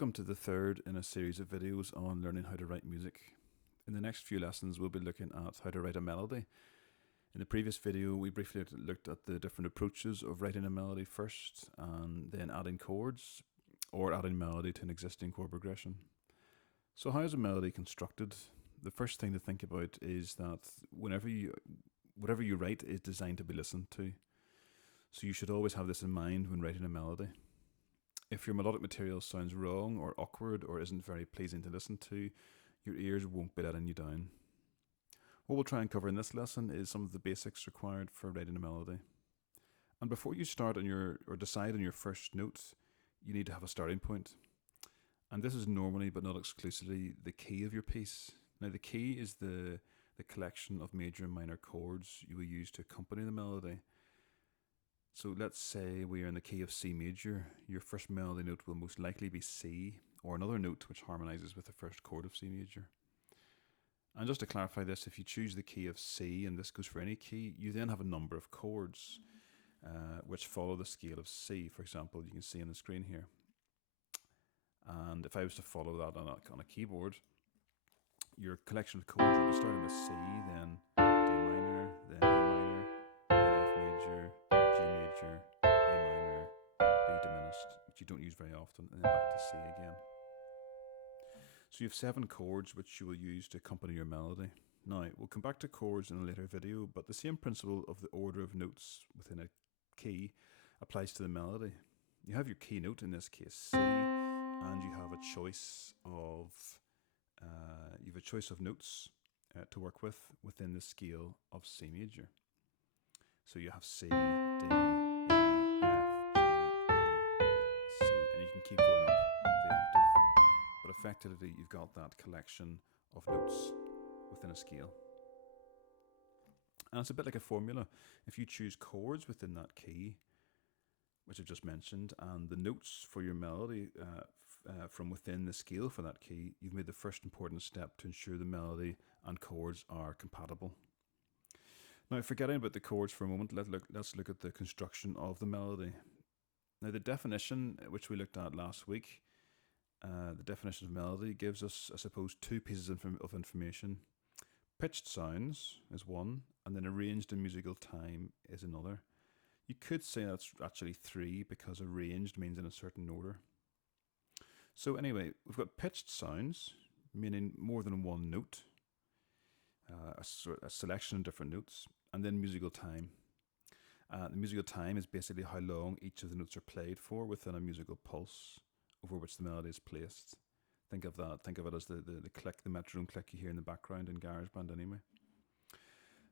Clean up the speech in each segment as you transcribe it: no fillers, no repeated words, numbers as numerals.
Welcome to the third in a series of videos on learning how to write music. In the next few lessons we'll be looking at how to write a melody. In the previous video we briefly looked at the different approaches of writing a melody first and then adding chords or adding melody to an existing chord progression. So how is a melody constructed? The first thing to think about is that whatever you write is designed to be listened to. So you should always have this in mind when writing a melody. If your melodic material sounds wrong or awkward or isn't very pleasing to listen to, your ears won't be letting you down. What we'll try and cover in this lesson is some of the basics required for writing a melody. And before you start on or decide on your first note, you need to have a starting point. And this is normally, but not exclusively, the key of your piece. Now the key is the collection of major and minor chords you will use to accompany the melody. So let's say we are in the key of C major. Your first melody note will most likely be C, or another note which harmonizes with the first chord of C major. And just to clarify this, if you choose the key of C, and this goes for any key, you then have a number of chords which follow the scale of C. For example, you can see on the screen here. And if I was to follow that on a keyboard, your collection of chords would be starting with C, then D minor, then E minor, then F major, G major, A minor, B diminished, which you don't use very often, and then back to C again. So you have 7 chords which you will use to accompany your melody. Now, we'll come back to chords in a later video, but the same principle of the order of notes within a key applies to the melody. You have your key note, in this case C, and you have a choice of notes to work with within the scale of C major. So you have C, D, E, F, G, A, B, C, and you can keep going up the octave. But effectively, you've got that collection of notes within a scale. And it's a bit like a formula. If you choose chords within that key, which I've just mentioned, and the notes for your melody from within the scale for that key, you've made the first important step to ensure the melody and chords are compatible. Now, forgetting about the chords for a moment, let's look at the construction of the melody. Now, the definition, which we looked at last week, the definition of melody gives us, I suppose, 2 pieces of information. Pitched sounds is one, and then arranged in musical time is another. You could say that's actually 3 because arranged means in a certain order. So anyway, we've got pitched sounds, meaning more than one note, a selection of different notes, and then musical time. The musical time is basically how long each of the notes are played for within a musical pulse over which the melody is placed. Think of it as the click, the metronome click you hear in the background in GarageBand anyway.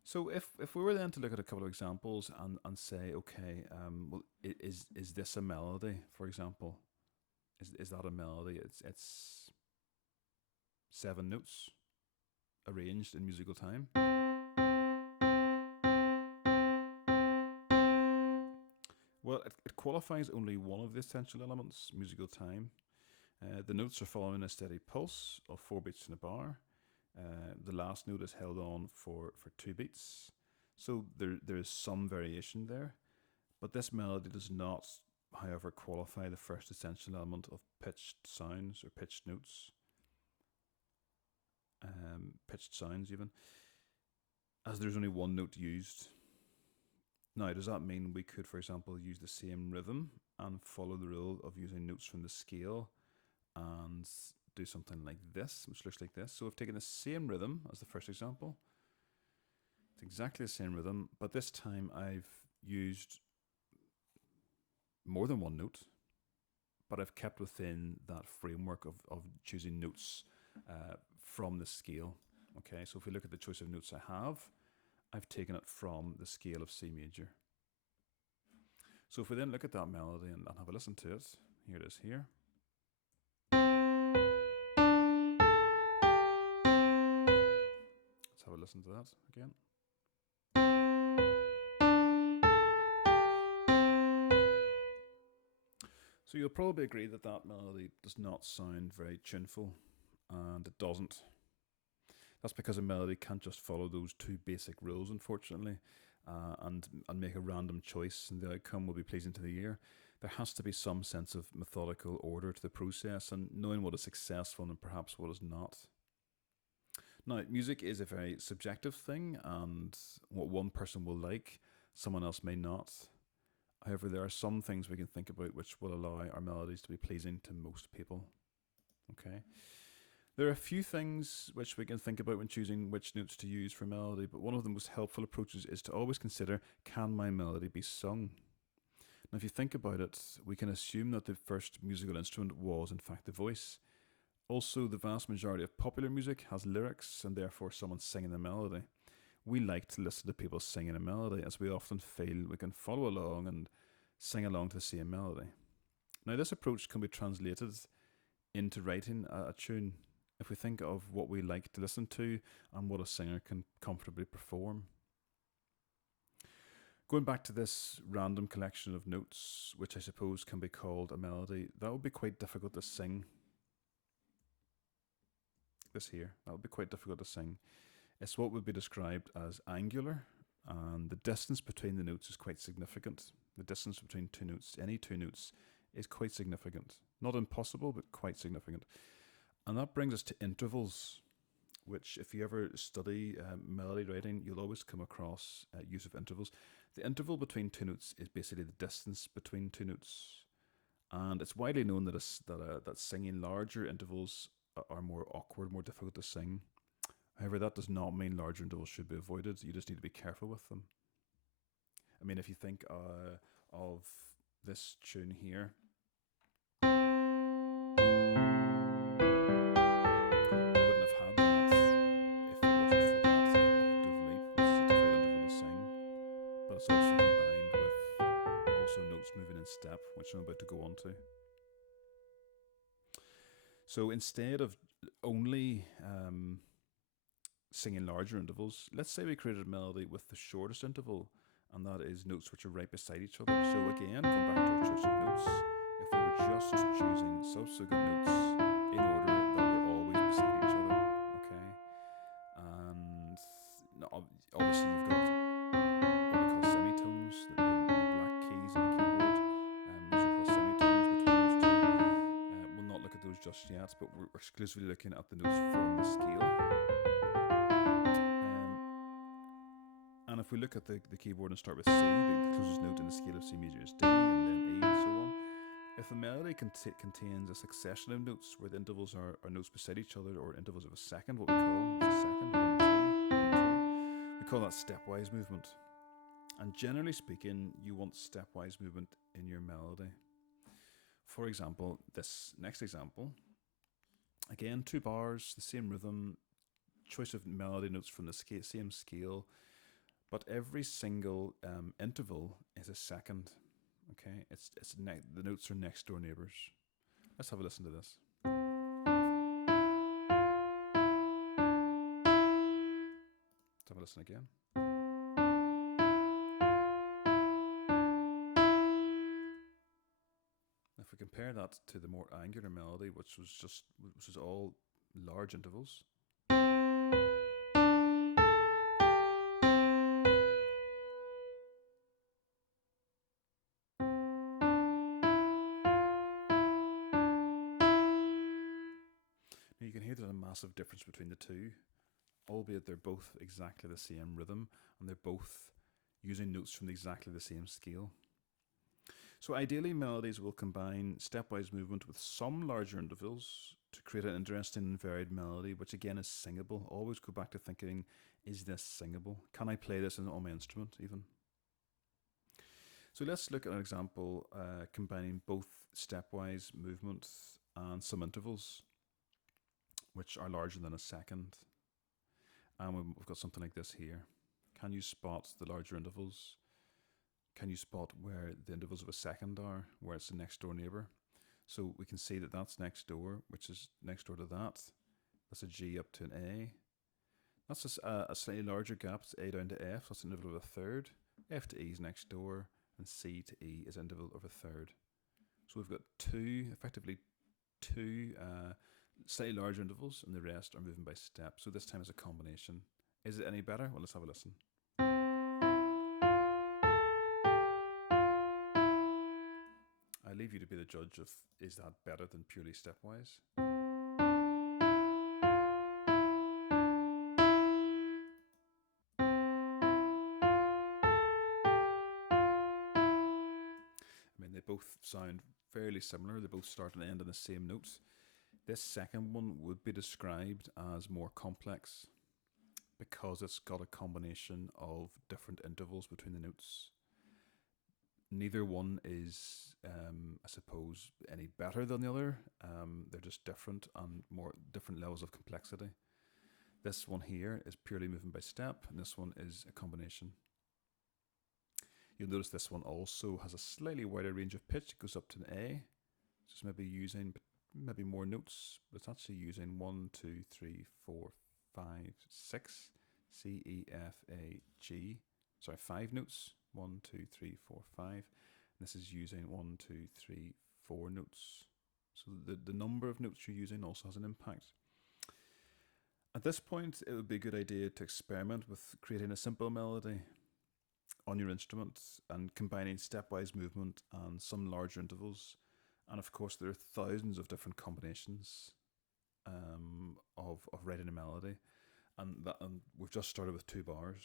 So if we were then to look at a couple of examples and say, okay, well, is this a melody, for example? Is that a melody? It's 7 notes arranged in musical time. Well, it qualifies only one of the essential elements, musical time. The notes are following a steady pulse of 4 beats in a bar. The last note is held on for 2 beats. So there is some variation there. But this melody does not, however, qualify the first essential element of pitched sounds or pitched notes. Pitched sounds even, as there's only one note used. Now, does that mean we could, for example, use the same rhythm and follow the rule of using notes from the scale and do something like this, which looks like this? So we've taken the same rhythm as the first example. It's exactly the same rhythm, but this time I've used more than one note, but I've kept within that framework of choosing notes from the scale. Okay, so if we look at the choice of notes I've taken it from the scale of C major. So if we then look at that melody and have a listen to it, here it is here. Let's have a listen to that again. So you'll probably agree that that melody does not sound very tuneful, and it doesn't. That's because a melody can't just follow those 2 basic rules, unfortunately, and make a random choice, and the outcome will be pleasing to the ear. There has to be some sense of methodical order to the process and knowing what is successful and perhaps what is not. Now, music is a very subjective thing, and what one person will like, someone else may not. However, there are some things we can think about which will allow our melodies to be pleasing to most people. Okay. There are a few things which we can think about when choosing which notes to use for melody, but one of the most helpful approaches is to always consider, can my melody be sung? Now, if you think about it, we can assume that the first musical instrument was, in fact, the voice. Also, the vast majority of popular music has lyrics and therefore someone singing the melody. We like to listen to people singing a melody as we often feel we can follow along and sing along to the same melody. Now, this approach can be translated into writing a tune if we think of what we like to listen to and what a singer can comfortably perform. Going back to this random collection of notes, which I suppose can be called a melody, that would be quite difficult to sing. This here, that would be quite difficult to sing. It's what would be described as angular, and the distance between the notes is quite significant. The distance between two notes, any two notes, is quite significant. Not impossible, but quite significant. And that brings us to intervals, which if you ever study melody writing, you'll always come across use of intervals. The interval between two notes is basically the distance between two notes. And it's widely known that singing larger intervals are more awkward, more difficult to sing. However, that does not mean larger intervals should be avoided. You just need to be careful with them. I mean, if you think of this tune here, it's also combined with also notes moving in step, which I'm about to go on to. So instead of only singing larger intervals, let's say we created a melody with the shortest interval, and that is notes which are right beside each other. So again, going back to our choice of notes, if we were just choosing subsequent notes in order that were always beside each other, okay? And obviously you've got what we call semitones, the black keys on the keyboard. Those are called semitones between those two. We'll not look at those just yet, but we're exclusively looking at the notes from the scale. And if we look at the keyboard and start with C, the closest note in the scale of C major is D, and then E, and so on. If a melody contains a succession of notes where the intervals are notes beside each other, or intervals of a second, what we call a second, 1, 2, 1, 2, we call that stepwise movement. And generally speaking, you want stepwise movement in your melody. For example, this next example, again, 2 bars, the same rhythm, choice of melody notes from the same scale, but every single interval is a second. Okay, the notes are next door neighbors. Let's have a listen to this. Let's have a listen again. If we compare that to the more angular melody, which was all large intervals. Now you can hear there's a massive difference between the two, albeit they're both exactly the same rhythm, and they're both using notes from exactly the same scale. So ideally, melodies will combine stepwise movement with some larger intervals to create an interesting and varied melody, which again is singable. Always go back to thinking, is this singable? Can I play this on my instrument even? So let's look at an example combining both stepwise movement and some intervals, which are larger than a second. And we've got something like this here. Can you spot the larger intervals? Can you spot where the intervals of a second are, where it's the next door neighbor? So we can see that that's next door, which is next door to that. That's a G up to an A. That's a slightly larger gap, it's A down to F, that's an interval of a third. F to E is next door, and C to E is an interval of a third. So we've got effectively two slightly larger intervals, and the rest are moving by step. So this time it's a combination. Is it any better? Well, let's have a listen. judge of is that better than purely stepwise. I mean, they both sound fairly similar. They both start and end on the same notes. This second one would be described as more complex because it's got a combination of different intervals between the notes. Neither one is, I suppose, any better than the other. They're just different and more different levels of complexity. This one here is purely moving by step, and this one is a combination. You'll notice this one also has a slightly wider range of pitch. It goes up to an A. So it's maybe using maybe more notes, but it's actually using 1, 2, 3, 4, 5, 6, C, E, F, A, G. Sorry, 5 notes. 1, 2, 3, 4, 5. And this is using 1, 2, 3, 4 notes. So the number of notes you're using also has an impact. At this point, it would be a good idea to experiment with creating a simple melody on your instrument and combining stepwise movement and some larger intervals. And of course, there are thousands of different combinations of writing a melody. And we've just started with 2 bars.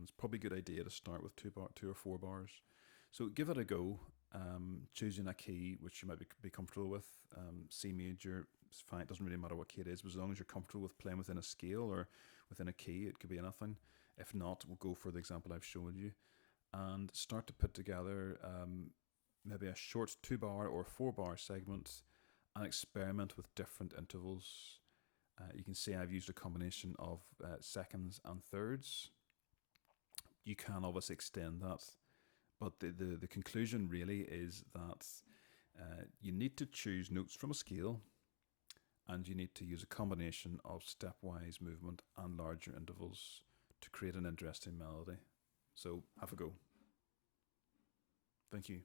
It's probably a good idea to start with 2 or 4 bars. So give it a go. Choosing a key which you might be comfortable with. C major is fine. It doesn't really matter what key it is, but as long as you're comfortable with playing within a scale or within a key, it could be anything. If not, we'll go for the example I've shown you and start to put together maybe a short 2-bar or 4-bar segment and experiment with different intervals. You can see I've used a combination of seconds and thirds. You can obviously extend that, but the conclusion really is that you need to choose notes from a scale and you need to use a combination of stepwise movement and larger intervals to create an interesting melody. So have a go. Thank you.